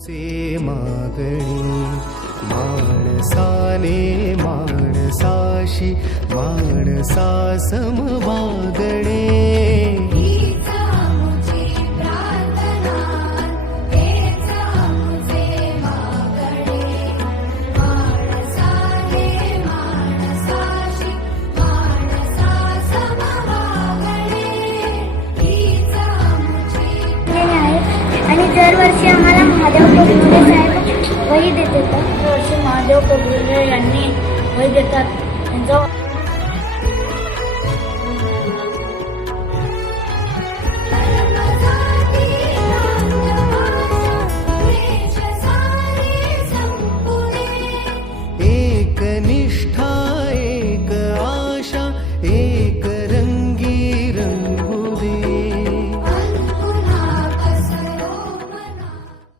तुझे मागणी माणसाने माणसाशी माणसा समवागणे आणि दरवर्षी आम्हाला महादेव कोगुले साहेब वही देत होते. दरवर्षी महादेव कोगुले यांनी वही देतात. त्यांचा